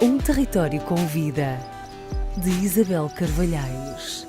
Um território com vida, de Isabel Carvalhais.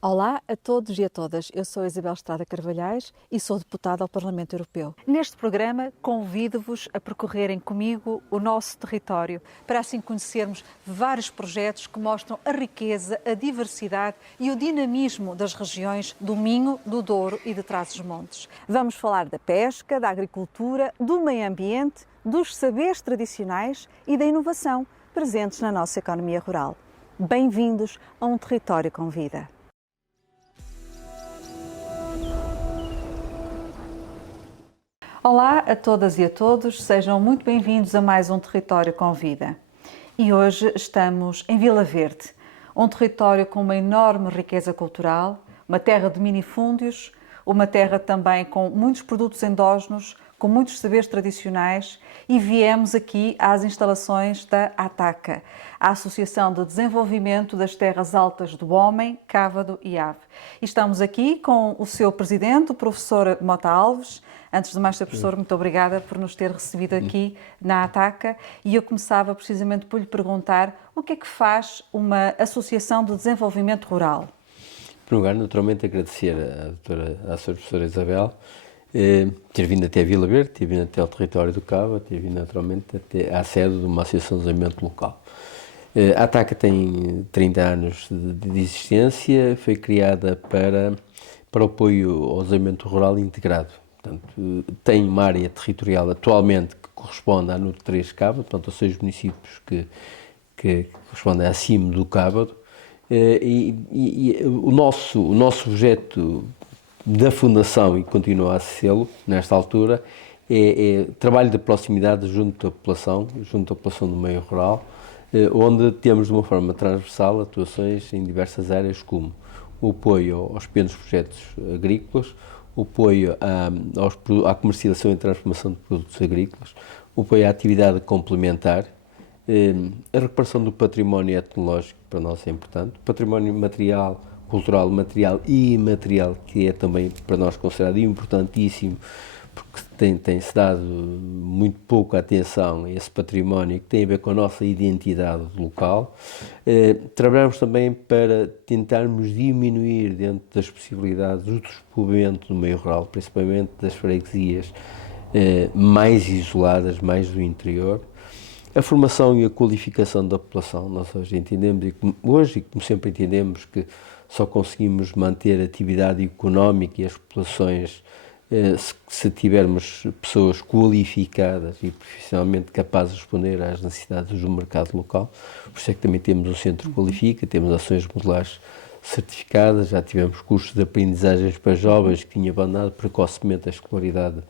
Olá a todos e a todas, eu sou Isabel Estrada Carvalhais e sou deputada ao Parlamento Europeu. Neste programa convido-vos a percorrerem comigo o nosso território para assim conhecermos vários projetos que mostram a riqueza, a diversidade e o dinamismo das regiões do Minho, do Douro e de Trás-os-Montes. Vamos falar da pesca, da agricultura, do meio ambiente, dos saberes tradicionais e da inovação presentes na nossa economia rural. Bem-vindos a um território com vida. Olá a todas e a todos, sejam muito bem-vindos a mais um Território com Vida. E hoje estamos em Vila Verde, um território com uma enorme riqueza cultural, uma terra de minifúndios, uma terra também com muitos produtos endógenos, com muitos saberes tradicionais, e viemos aqui às instalações da ATACA, a Associação de Desenvolvimento das Terras Altas do Homem, Cávado e Ave. E estamos aqui com o seu presidente, o professor Mota Alves. Antes de mais, Sr. Professor, muito obrigada por nos ter recebido aqui na ATACA, e eu começava precisamente por lhe perguntar o que é que faz uma Associação de Desenvolvimento Rural? Em primeiro lugar, naturalmente, agradecer à Sra. Professora Isabel ter vindo até a Vila Verde, ter vindo até ao território do Cava, ter vindo naturalmente até à sede de uma associação de desenvolvimento local. A ATACA tem 30 anos de existência, foi criada para o apoio ao desenvolvimento rural integrado. Portanto, tem uma área territorial atualmente que corresponde à NUT 3 Cávado, portanto, aos 6 municípios que correspondem acima do Cávado, e o nosso projeto da Fundação, e continua a sê-lo nesta altura, é trabalho de proximidade junto à população do meio rural, onde temos de uma forma transversal atuações em diversas áreas, como o apoio aos pequenos projetos agrícolas, o apoio à comercialização e transformação de produtos agrícolas, o apoio à atividade complementar, a recuperação do património etnológico, para nós é importante, o património material, cultural, material e imaterial, que é também para nós considerado importantíssimo, porque tem-se dado muito pouca atenção a esse património que tem a ver com a nossa identidade local. Trabalhamos também para tentarmos diminuir, dentro das possibilidades, o despovoamento do meio rural, principalmente das freguesias mais isoladas, mais do interior. A formação e a qualificação da população. Nós hoje entendemos, e como sempre entendemos, que só conseguimos manter a atividade económica e as populações se tivermos pessoas qualificadas e profissionalmente capazes de responder às necessidades do mercado local. Por isso é que também temos o Centro Qualifica, temos ações modulares certificadas, já tivemos cursos de aprendizagens para jovens que tinham abandonado precocemente a escolaridade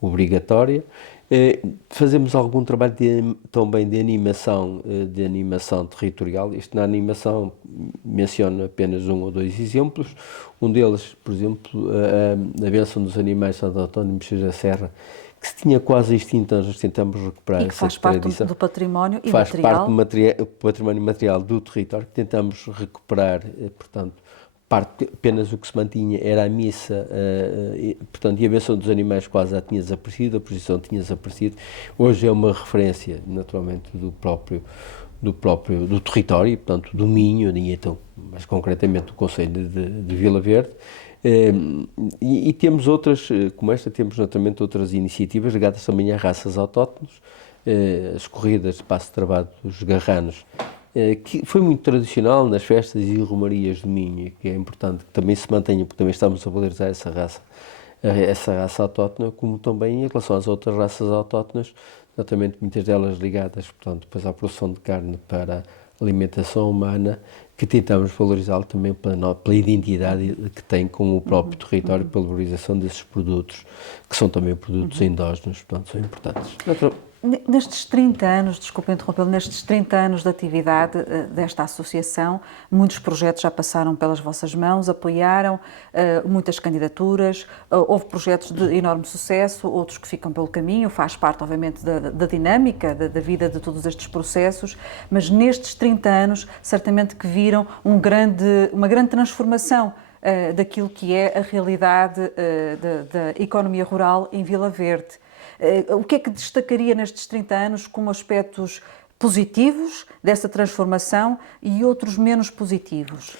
obrigatória. Fazemos algum trabalho também de animação territorial. Isto na animação menciono apenas um ou dois exemplos. Um deles, por exemplo, a benção dos animais Santo António de Mexer da Serra, que se tinha quase extinta, nós tentamos recuperar essa tradição. Faz parte do património e faz material. Faz parte do património material do território, que tentamos recuperar, portanto, apenas o que se mantinha era a missa, portanto, e a benção dos animais quase já tinha desaparecido, a procissão tinha desaparecido. Hoje é uma referência, naturalmente, do território, portanto, do Minho, e então, mais concretamente do Concelho de Vila Verde. E temos outras, como esta, temos naturalmente outras iniciativas ligadas também a raças autóctones, as corridas de passo de trabalho dos garranos, que foi muito tradicional nas festas e romarias do Minho, que é importante que também se mantenha, porque também estamos a valorizar essa raça autóctone, como também em relação às outras raças autóctones, exatamente muitas delas ligadas, portanto, depois à produção de carne para alimentação humana, que tentamos valorizá-lo também pela identidade que tem com o próprio território, pela valorização desses produtos, que são também produtos endógenos, portanto, são importantes. Nestes 30 anos, desculpe interrompê-lo, nestes 30 anos de atividade desta associação, muitos projetos já passaram pelas vossas mãos, apoiaram muitas candidaturas, houve projetos de enorme sucesso, outros que ficam pelo caminho, faz parte, obviamente, da dinâmica, da vida de todos estes processos, mas nestes 30 anos, certamente que viram uma grande transformação daquilo que é a realidade da economia rural em Vila Verde. O que é que destacaria nestes 30 anos como aspectos positivos dessa transformação e outros menos positivos?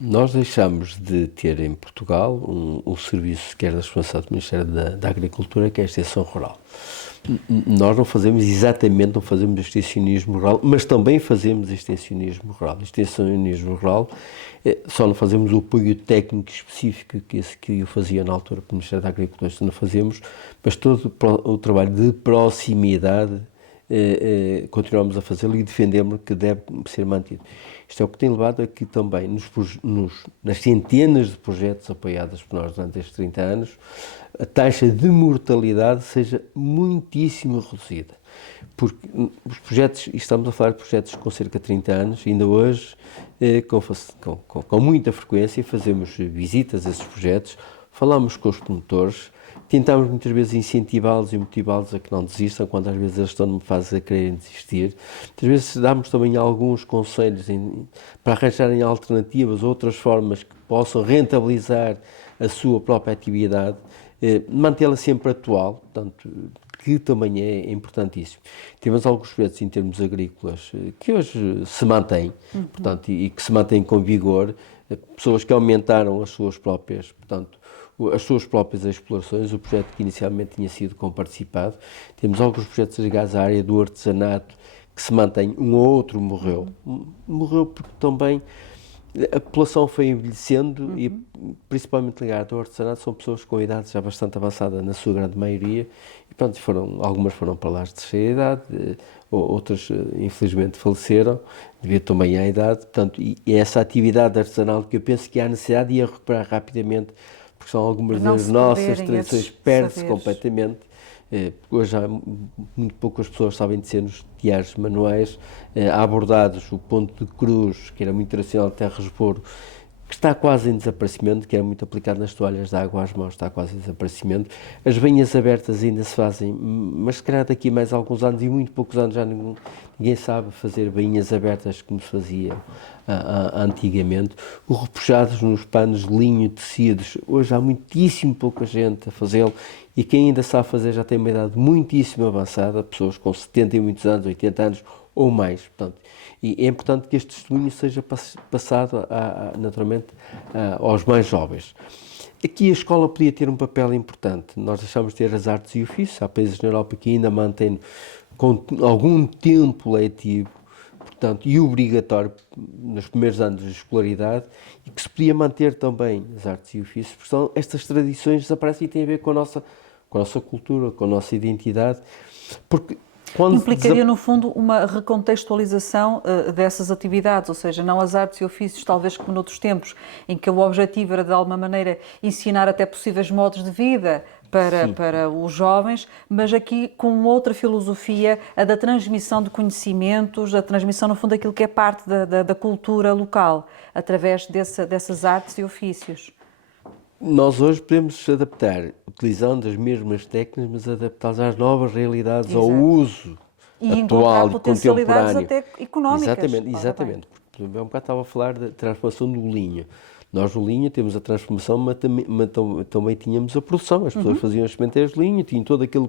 Nós deixamos de ter em Portugal um serviço que era da responsabilidade do Ministério da Agricultura, que é a extensão rural. Nós não fazemos extensionismo rural, mas também fazemos extensionismo rural. Extensionismo rural, só não fazemos o apoio técnico específico que eu fazia na altura para o Ministério da Agricultura, não fazemos, mas todo o trabalho de proximidade continuamos a fazê-lo e defendemos que deve ser mantido. Isto é o que tem levado a que também nas centenas de projetos apoiados por nós durante estes 30 anos, a taxa de mortalidade seja muitíssimo reduzida. Porque os projetos, e estamos a falar de projetos com cerca de 30 anos, ainda hoje, com muita frequência, fazemos visitas a esses projetos, falamos com os promotores, tentamos muitas vezes incentivá-los e motivá-los a que não desistam, quando às vezes eles estão numa fase a quererem desistir. Muitas vezes damos também alguns conselhos para arranjarem alternativas, outras formas que possam rentabilizar a sua própria atividade, mantê-la sempre atual, portanto, que também é importantíssimo. Temos alguns projetos em termos agrícolas que hoje se mantêm, portanto, e que se mantêm com vigor, pessoas que aumentaram as suas próprias explorações, o projeto que inicialmente tinha sido comparticipado. Temos alguns projetos ligados à área do artesanato que se mantém, um ou outro morreu. Morreu porque também a população foi envelhecendo e principalmente ligado ao artesanato são pessoas com idade já bastante avançada, na sua grande maioria, e pronto, algumas foram para lá de terceira idade, outras infelizmente faleceram, devido também à idade, portanto, e essa atividade artesanal que eu penso que há necessidade de ir a recuperar rapidamente, porque são algumas das nossas tradições perde-se completamente. Hoje há muito poucas pessoas sabem tecer nos tiares manuais. Há bordados, o ponto de cruz, que era muito tradicional de Terras de Boro, que está quase em desaparecimento, que era muito aplicado nas toalhas de água às mãos, está quase em desaparecimento. As bainhas abertas ainda se fazem, mas se calhar daqui a mais alguns anos, e muito poucos anos, já ninguém sabe fazer bainhas abertas como se fazia antigamente. Os repuxados nos panos de linho, tecidos, hoje há muitíssimo pouca gente a fazê-lo, e quem ainda sabe fazer já tem uma idade muitíssimo avançada, pessoas com 70 e muitos anos, 80 anos ou mais, portanto. E é importante que este testemunho seja passado, naturalmente, aos mais jovens. Aqui a escola podia ter um papel importante. Nós deixamos de ter as artes e ofícios. Há países na Europa que ainda mantêm com algum tempo letivo, portanto, e obrigatório nos primeiros anos de escolaridade, e que se podia manter também as artes e ofícios, porque são, estas tradições desaparecem e têm a ver com a nossa cultura, com a nossa identidade, porque implicaria, no fundo, uma recontextualização dessas atividades, ou seja, não as artes e ofícios, talvez como noutros tempos, em que o objetivo era, de alguma maneira, ensinar até possíveis modos de vida para os jovens, mas aqui com outra filosofia, a da transmissão de conhecimentos, a transmissão, no fundo, daquilo que é parte da cultura local, através dessas artes e ofícios. Nós hoje podemos adaptar, utilizando as mesmas técnicas, mas adaptá-las às novas realidades, exato, ao uso e atual e contemporâneo. Até económicas. Exatamente. Porque, há um bocado estava a falar da transformação do linho. Nós no linho temos a transformação, mas também tínhamos a produção. As pessoas faziam as sementeiras de linho, tinham todo aquele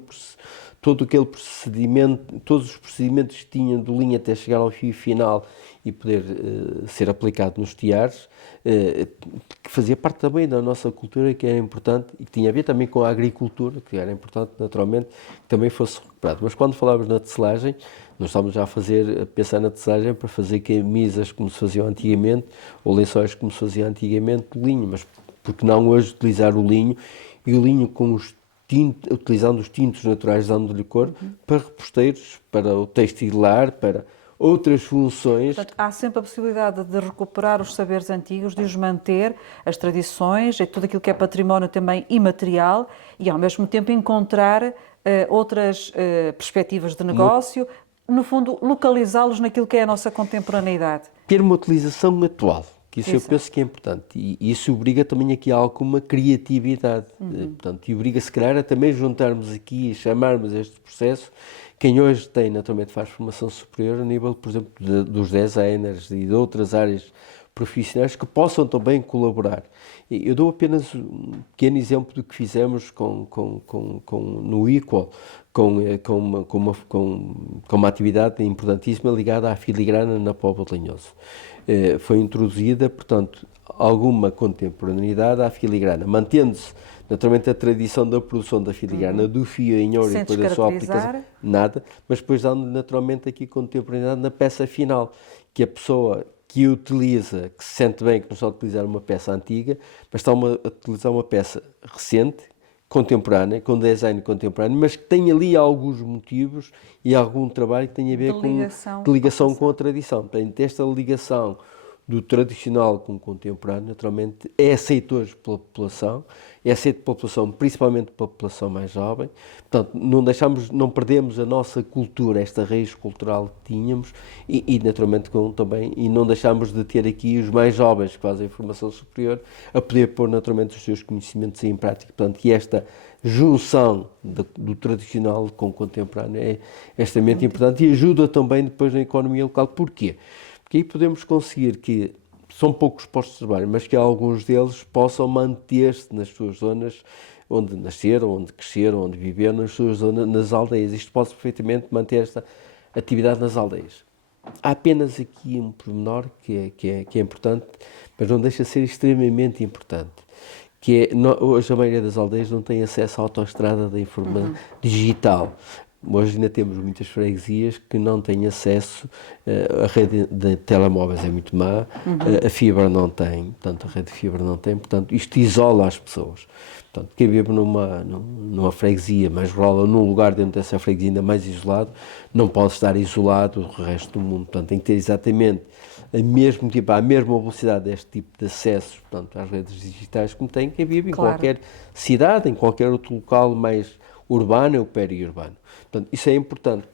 procedimento, todos os procedimentos que tinham do linho até chegar ao fio final e poder ser aplicado nos tiares, que fazia parte também da nossa cultura, que era importante e que tinha a ver também com a agricultura, que era importante naturalmente que também fosse recuperado. Mas quando falávamos na tecelagem, nós estamos já a pensar na tecelagem para fazer camisas como se faziam antigamente, ou lençóis como se fazia antigamente de linho, mas porque não hoje utilizar o linho, e o linho com utilizando os tintos naturais, dando-lhe cor, para reposteiros, para o textilar, para outras funções. Portanto, há sempre a possibilidade de recuperar os saberes antigos, de os manter, as tradições e tudo aquilo que é património também imaterial, e ao mesmo tempo encontrar outras perspectivas de negócio, no fundo localizá-los naquilo que é a nossa contemporaneidade. Ter uma utilização atual, que isso eu penso que é importante, e isso obriga também aqui a alguma criatividade, portanto, e obriga se calhar a também juntarmos aqui e chamarmos este processo. Quem hoje tem, naturalmente, faz formação superior a nível, por exemplo, dos designers e de outras áreas profissionais que possam também colaborar. Eu dou apenas um pequeno exemplo do que fizemos no Equal, com uma atividade importantíssima ligada à filigrana na Póvoa de Lanhoso. Foi introduzida, portanto, alguma contemporaneidade à filigrana, mantendo-se naturalmente a tradição da produção da filigrana, do fio em ouro e depois da sua aplicação, nada, mas depois dando naturalmente aqui contemporaneidade na peça final, que a pessoa que utiliza, que se sente bem, que não está a utilizar uma peça antiga, mas está a utilizar uma peça recente, contemporânea, com design contemporâneo, mas que tem ali alguns motivos e algum trabalho que tem a ver de ligação com a tradição. Portanto, esta ligação do tradicional com o contemporâneo, naturalmente, é aceito hoje pela população, é aceito pela população, principalmente pela população mais jovem. Portanto, não perdemos a nossa cultura, esta raiz cultural que tínhamos e naturalmente, e não deixamos de ter aqui os mais jovens que fazem formação superior a poder pôr, naturalmente, os seus conhecimentos em prática. Portanto, que esta junção do tradicional com o contemporâneo é extremamente importante e ajuda também depois na economia local. Porquê? Porque aí podemos conseguir que são poucos postos de trabalho, mas que alguns deles possam manter-se nas suas zonas onde nasceram, onde cresceram, onde viveram, nas suas zonas, nas aldeias. Isto pode perfeitamente manter esta atividade nas aldeias. Há apenas aqui um pormenor que é importante, mas não deixa de ser extremamente importante, que é, hoje a maioria das aldeias não tem acesso à autoestrada da informação digital. Hoje ainda temos muitas freguesias que não têm acesso, a rede de telemóveis é muito má, a fibra não tem, portanto a rede de fibra não tem, portanto isto isola as pessoas. Portanto, quem vive numa freguesia mais rural ou num lugar dentro dessa freguesia ainda mais isolado, não pode estar isolado do resto do mundo. Portanto, tem que ter exatamente a mesma velocidade deste tipo de acesso, portanto, às redes digitais como tem quem vive em qualquer cidade, em qualquer outro local mais urbano ou periurbano. Portanto, isso é importante.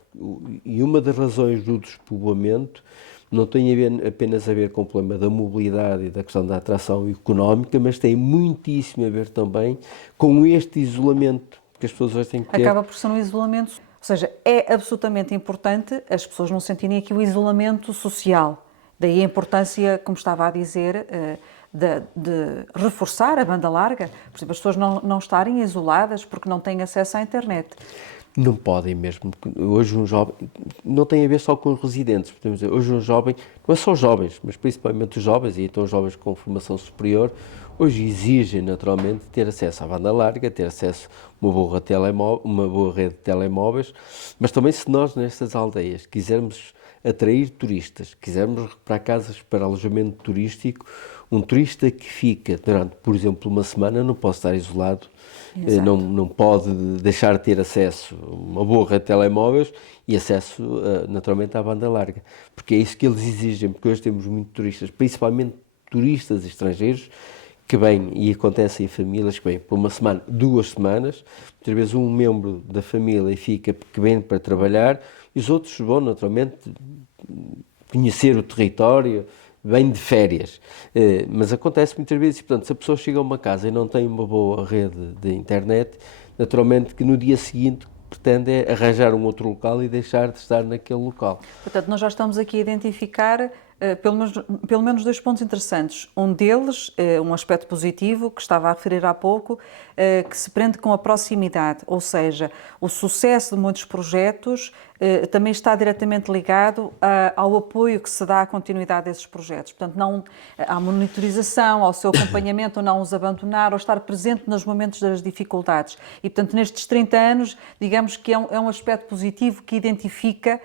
E uma das razões do despovoamento não tem apenas a ver com o problema da mobilidade e da questão da atração económica, mas tem muitíssimo a ver também com este isolamento que as pessoas hoje têm que ter. Acaba por ser um isolamento, ou seja, é absolutamente importante as pessoas não sentirem aqui o isolamento social. Daí a importância, como estava a dizer, de reforçar a banda larga. Por exemplo, as pessoas não estarem isoladas porque não têm acesso à internet. Não podem mesmo. Hoje um jovem, não tem a ver só com os residentes, podemos dizer, hoje um jovem, não é só os jovens, mas principalmente os jovens, e então os jovens com formação superior, hoje exigem naturalmente ter acesso à banda larga, ter acesso a uma boa rede de telemóveis, mas também se nós nestas aldeias quisermos atrair turistas, quisermos recuperar casas para alojamento turístico, um turista que fica durante, por exemplo, uma semana não pode estar isolado, não pode deixar de ter acesso a uma boa rede de telemóveis e acesso, naturalmente, à banda larga. Porque é isso que eles exigem, porque hoje temos muitos turistas, principalmente turistas estrangeiros, que vêm e acontecem em famílias que vêm por uma semana, 2 semanas, muitas vezes um membro da família fica que vem para trabalhar e os outros vão, naturalmente, conhecer o território, vêm de férias, mas acontece muitas vezes, e, portanto, se a pessoa chega a uma casa e não tem uma boa rede de internet, naturalmente que no dia seguinte pretende arranjar um outro local e deixar de estar naquele local. Portanto, nós já estamos aqui a identificar pelo menos 2 pontos interessantes. Um deles, um aspecto positivo, que estava a referir há pouco, que se prende com a proximidade, ou seja, o sucesso de muitos projetos também está diretamente ligado ao apoio que se dá à continuidade desses projetos. Portanto, não à monitorização, ao seu acompanhamento, ou não os abandonar, ou estar presente nos momentos das dificuldades. E, portanto, nestes 30 anos, digamos que é um aspecto positivo que identifica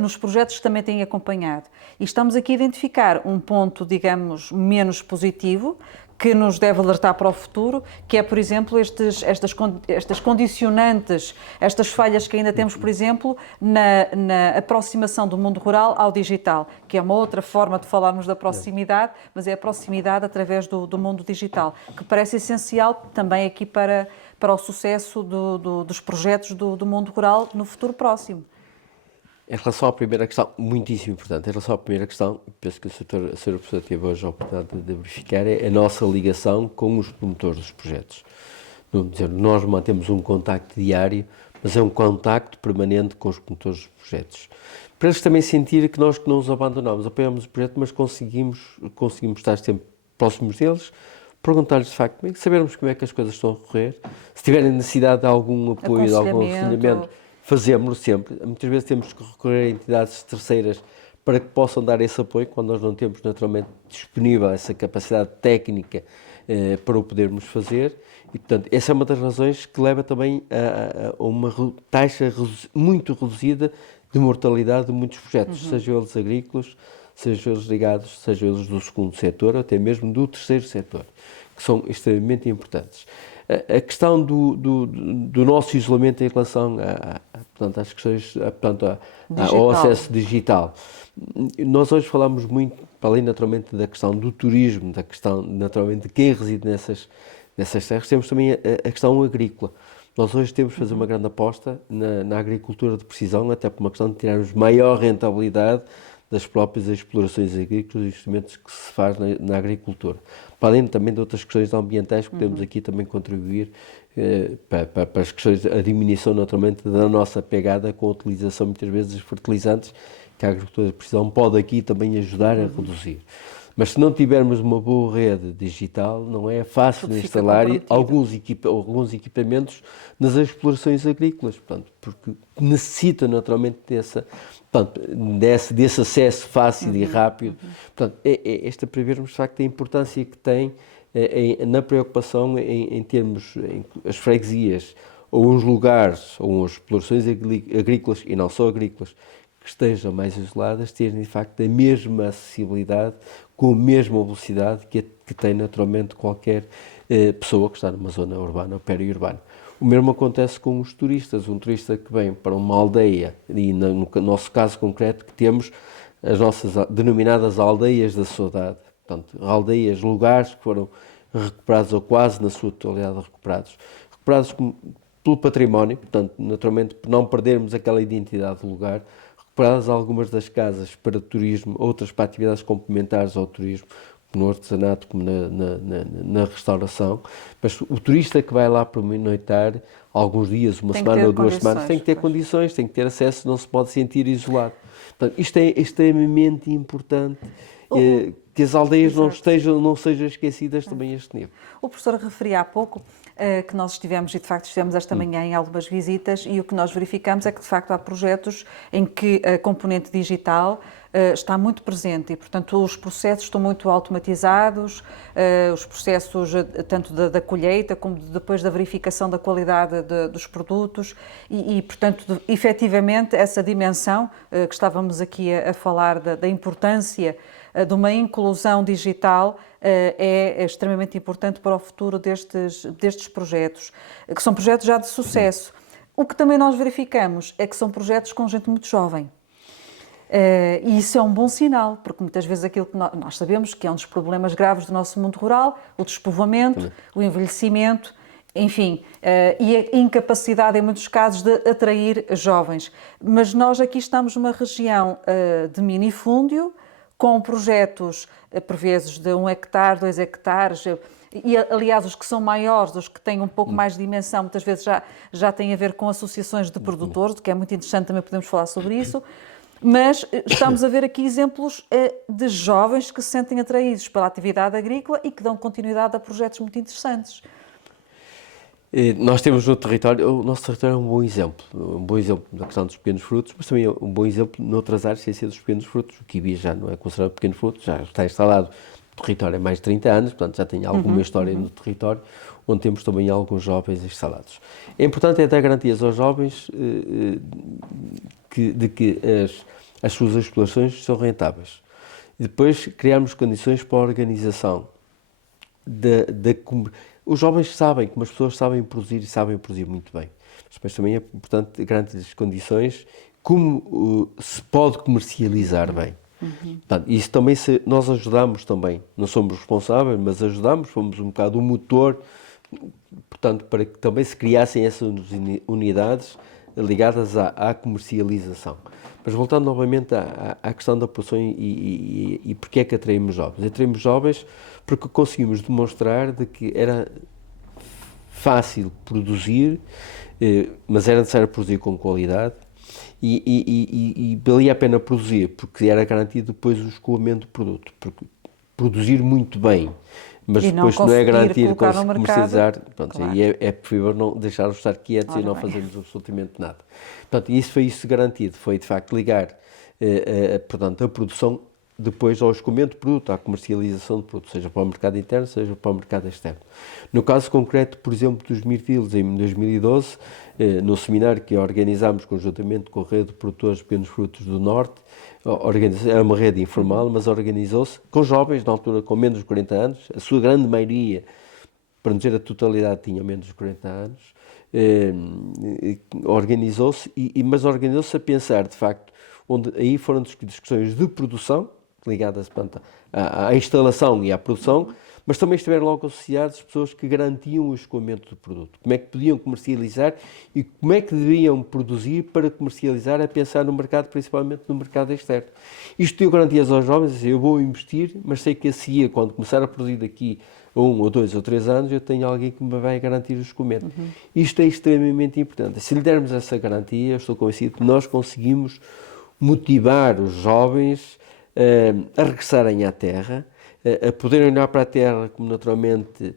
nos projetos que também têm acompanhado. E estamos aqui a identificar um ponto, digamos, menos positivo, que nos deve alertar para o futuro, que é, por exemplo, estas condicionantes, estas falhas que ainda temos, por exemplo, na aproximação do mundo rural ao digital, que é uma outra forma de falarmos da proximidade, mas é a proximidade através do mundo digital, que parece essencial também aqui para o sucesso dos projetos do mundo rural no futuro próximo. Em relação à primeira questão, muitíssimo importante, em relação à primeira questão, penso que a senhora professora teve hoje a oportunidade de verificar, é a nossa ligação com os promotores dos projetos. Nós mantemos um contacto diário, mas é um contacto permanente com os promotores dos projetos. Para eles também sentirem que nós que não os abandonamos, apoiamos o projeto, mas conseguimos estar sempre próximos deles, perguntar-lhes de facto, sabermos como é que as coisas estão a correr, se tiverem necessidade de algum apoio, de algum aconselhamento, fazemos-lo sempre. Muitas vezes temos que recorrer a entidades terceiras para que possam dar esse apoio, quando nós não temos naturalmente disponível essa capacidade técnica para o podermos fazer. E, portanto, essa é uma das razões que leva também a uma taxa muito reduzida de mortalidade de muitos projetos, sejam eles agrícolas, sejam eles ligados, sejam eles do segundo setor, ou até mesmo do terceiro setor, que são extremamente importantes. A questão do nosso isolamento em relação portanto, às questões, portanto, ao acesso digital. Nós hoje falamos muito, para além naturalmente da questão do turismo, da questão naturalmente de quem reside nessas terras, temos também a questão agrícola. Nós hoje temos de fazer uma grande aposta na agricultura de precisão, até por uma questão de tirarmos maior rentabilidade das próprias explorações agrícolas e instrumentos que se faz na agricultura. Para além também de outras questões ambientais que podemos aqui também contribuir para as questões, a diminuição naturalmente da nossa pegada com a utilização muitas vezes de fertilizantes, que a agricultura de precisão pode aqui também ajudar a reduzir. Mas se não tivermos uma boa rede digital, não é fácil instalar alguns equipamentos nas explorações agrícolas, portanto, porque necessita naturalmente desse acesso fácil e rápido. Portanto, esta para vermos de facto a importância que tem na preocupação em termos as freguesias ou os lugares ou as explorações agrícolas e não só agrícolas que estejam mais isoladas, terem de facto a mesma acessibilidade, com a mesma velocidade que tem naturalmente qualquer pessoa que está numa zona urbana ou periurbana. O mesmo acontece com os turistas. Um turista que vem para uma aldeia, e no nosso caso concreto que temos as nossas denominadas aldeias da saudade, portanto, aldeias, lugares que foram recuperados ou quase na sua totalidade recuperados pelo património, portanto, naturalmente por não perdermos aquela identidade do lugar, recuperadas algumas das casas para turismo, outras para atividades complementares ao turismo, como no artesanato, como na restauração, mas o turista que vai lá pernoitar alguns dias, uma semana ou 2 semanas, tem que ter condições, tem que ter acesso, não se pode sentir isolado. Portanto, isto é extremamente importante, que as aldeias não sejam esquecidas também a este nível. O professor referia há pouco que nós estivemos, e de facto estivemos esta manhã em algumas visitas, e o que nós verificamos é que de facto há projetos em que a componente digital está muito presente e, portanto, os processos estão muito automatizados, os processos tanto da colheita como depois da verificação da qualidade dos produtos e, portanto, efetivamente essa dimensão que estávamos aqui a falar da importância de uma inclusão digital é extremamente importante para o futuro destes projetos, que são projetos já de sucesso. O que também nós verificamos é que são projetos com gente muito jovem. E isso é um bom sinal, porque muitas vezes aquilo que nós sabemos que é um dos problemas graves do nosso mundo rural, o despovoamento, o envelhecimento, enfim, e a incapacidade em muitos casos de atrair jovens. Mas nós aqui estamos numa região de minifúndio, com projetos, por vezes, de 1 hectare, 2 hectares, e, aliás, os que são maiores, os que têm um pouco mais de dimensão, muitas vezes já têm a ver com associações de produtores, o que é muito interessante, também podemos falar sobre isso, mas estamos a ver aqui exemplos de jovens que se sentem atraídos pela atividade agrícola e que dão continuidade a projetos muito interessantes. Nós temos no território, o nosso território é um bom exemplo da questão dos pequenos frutos, mas também é um bom exemplo noutras áreas, sem ser dos pequenos frutos. O kiwi já não é considerado pequeno fruto, já está instalado no território há mais de 30 anos, portanto já tem alguma história no território, onde temos também alguns jovens instalados. É importante dar garantias aos jovens de que as suas explorações são rentáveis. E depois criarmos condições para a organização os jovens sabem, como as pessoas sabem produzir e sabem produzir muito bem. Mas também é importante garantir-lhes condições como se pode comercializar bem. Portanto, isso também nós ajudamos também, não somos responsáveis, mas ajudamos, fomos um bocado o motor, portanto, para que também se criassem essas unidades ligadas à comercialização. Mas voltando novamente à questão da produção e porque é que atraímos jovens? Atraímos jovens porque conseguimos demonstrar de que era fácil produzir, mas era necessário produzir com qualidade e valia a pena produzir, porque era garantido depois o escoamento do produto, porque produzir muito bem, mas e depois não é garantido comercializar, pronto, claro. E é preferível não deixar-los estar quietos e não fazermos absolutamente nada. Portanto, isso foi garantido, foi de facto ligar portanto, a produção depois ao escoamento do produto, à comercialização do produto, seja para o mercado interno, seja para o mercado externo. No caso concreto, por exemplo, dos mirtilos, em 2012, no seminário que organizámos conjuntamente com a Rede de Produtores de Pequenos Frutos do Norte, era uma rede informal, mas organizou-se com jovens, na altura com menos de 40 anos, a sua grande maioria, para não dizer a totalidade, tinha menos de 40 anos, organizou-se, mas organizou-se a pensar, de facto, onde aí foram discutidas questões de produção, ligadas portanto, à instalação e à produção, mas também estiveram logo associadas pessoas que garantiam o escoamento do produto. Como é que podiam comercializar e como é que deviam produzir para comercializar, a pensar no mercado, principalmente no mercado externo. Isto deu garantias aos jovens, dizer, eu vou investir, mas sei que a seguir, quando começar a produzir daqui a 1 ou 2 ou 3 anos, eu tenho alguém que me vai garantir o escoamento. Isto é extremamente importante. Se lhe dermos essa garantia, eu estou convencido que nós conseguimos motivar os jovens a regressarem à terra, a poderem olhar para a terra como naturalmente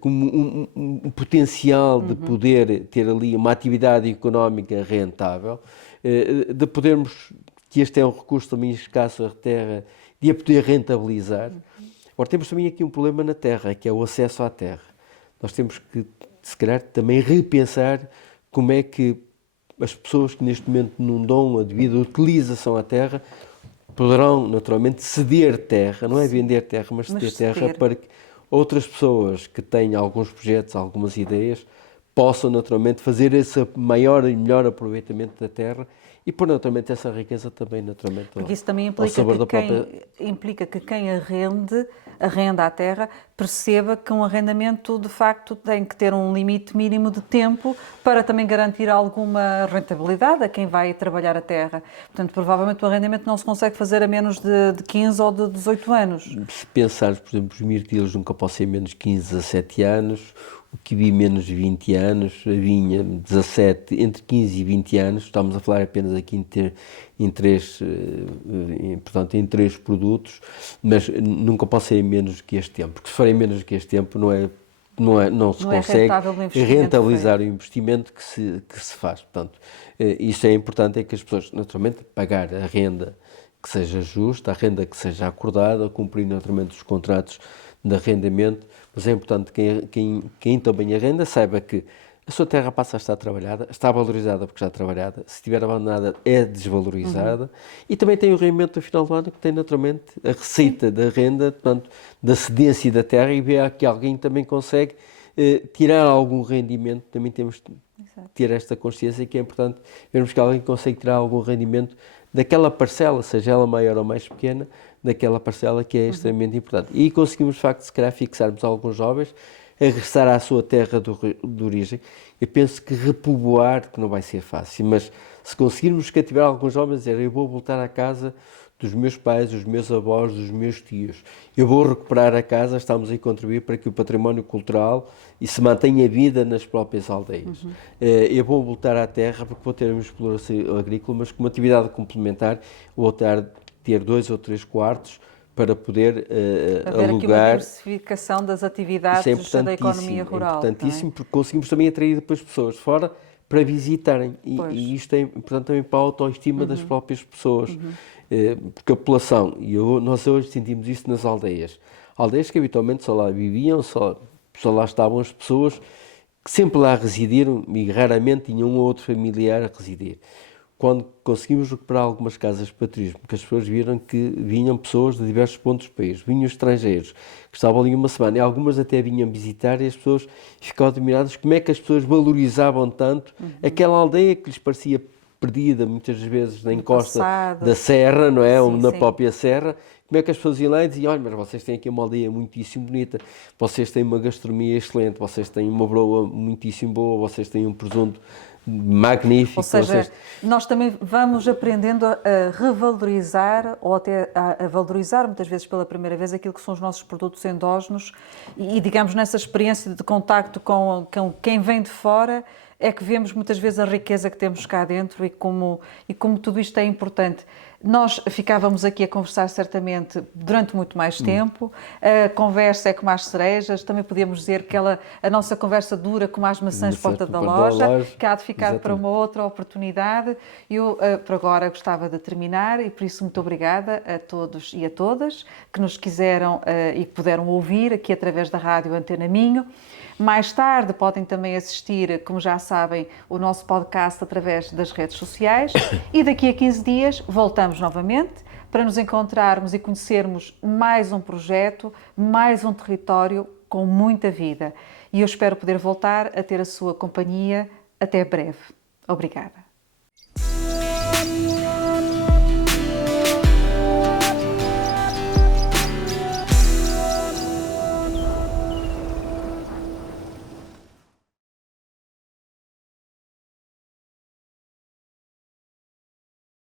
como um potencial de poder ter ali uma atividade económica rentável, de podermos, que este é um recurso também escasso à terra, de a poder rentabilizar. Agora temos também aqui um problema na terra, que é o acesso à terra. Nós temos que, se calhar, também repensar como é que as pessoas que neste momento não dão a devida utilização à terra poderão naturalmente ceder terra, não é vender terra, mas ceder terra para que outras pessoas que têm alguns projetos, algumas ideias, possam naturalmente fazer esse maior e melhor aproveitamento da terra e pôr naturalmente essa riqueza também naturalmente porque isso também implica que quem arrenda a terra perceba que um arrendamento de facto tem que ter um limite mínimo de tempo para também garantir alguma rentabilidade a quem vai trabalhar a terra. Portanto, provavelmente o arrendamento não se consegue fazer a menos de 15 ou de 18 anos. Se pensares, por exemplo, os mirtilos nunca podem ser menos de 15, 17 anos, o kiwi menos de 20 anos, a vinha 17, entre 15 e 20 anos, estamos a falar apenas aqui em três produtos, mas nunca pode ser menos que este tempo, porque se forem menos que este tempo não se consegue rentabilizar o investimento que se faz. Portanto, isso é importante, é que as pessoas, naturalmente, pagar a renda que seja justa, a renda que seja acordada, cumprir naturalmente os contratos de arrendamento, mas é importante que quem também arrenda saiba que a sua terra passa a estar trabalhada, está valorizada porque está trabalhada, se estiver abandonada é desvalorizada e também tem o rendimento do final do ano que tem naturalmente a receita da renda, portanto, da cedência da terra e ver que alguém também consegue tirar algum rendimento, também temos que ter esta consciência que é importante vermos que alguém consegue tirar algum rendimento daquela parcela, seja ela maior ou mais pequena, daquela parcela que é extremamente importante. E conseguimos, de facto, se calhar, fixarmos alguns jovens a regressar à sua terra de origem. Eu penso que repovoar, que não vai ser fácil, mas se conseguirmos cativar alguns jovens, dizer, eu vou voltar à casa dos meus pais, dos meus avós, dos meus tios. Eu vou recuperar a casa, estamos a contribuir para que o património cultural se mantenha vida nas próprias aldeias. Eu vou voltar à terra porque vou ter uma exploração agrícola, mas com uma atividade complementar, vou ter 2 ou 3 quartos para poder haver alugar. Aqui uma diversificação das atividades da economia rural. É importantíssimo, porque conseguimos também atrair depois pessoas de fora para visitarem. E isto é importante também para a autoestima das próprias pessoas. Porque a população, nós hoje sentimos isso nas aldeias. Aldeias que habitualmente só lá viviam, só lá estavam as pessoas que sempre lá residiram e raramente tinham um ou outro familiar a residir. Quando conseguimos recuperar algumas casas para turismo, que as pessoas viram que vinham pessoas de diversos pontos do país, vinham estrangeiros, que estavam ali uma semana, e algumas até vinham visitar, e as pessoas ficavam admiradas como é que as pessoas valorizavam tanto aquela aldeia que lhes parecia perdida, muitas vezes na encosta da serra, não é? Ou na própria serra. Como é que as pessoas iam lá e diziam, olha, mas vocês têm aqui uma aldeia muitíssimo bonita, vocês têm uma gastronomia excelente, vocês têm uma broa muitíssimo boa, vocês têm um presunto magnífico. Ou seja, nós também vamos aprendendo a revalorizar ou até a valorizar muitas vezes pela primeira vez aquilo que são os nossos produtos endógenos e digamos, nessa experiência de contacto com quem vem de fora, é que vemos muitas vezes a riqueza que temos cá dentro e como tudo isto é importante. Nós ficávamos aqui a conversar certamente durante muito mais tempo, a conversa é como as cerejas, também podíamos dizer que a nossa conversa dura como as maçãs porta da loja, que há de ficar para uma outra oportunidade. Eu, por agora, gostava de terminar e por isso muito obrigada a todos e a todas que nos quiseram e que puderam ouvir aqui através da rádio Antena Minho. Mais tarde podem também assistir, como já sabem, o nosso podcast através das redes sociais e daqui a 15 dias voltamos novamente para nos encontrarmos e conhecermos mais um projeto, mais um território com muita vida. E eu espero poder voltar a ter a sua companhia até breve. Obrigada.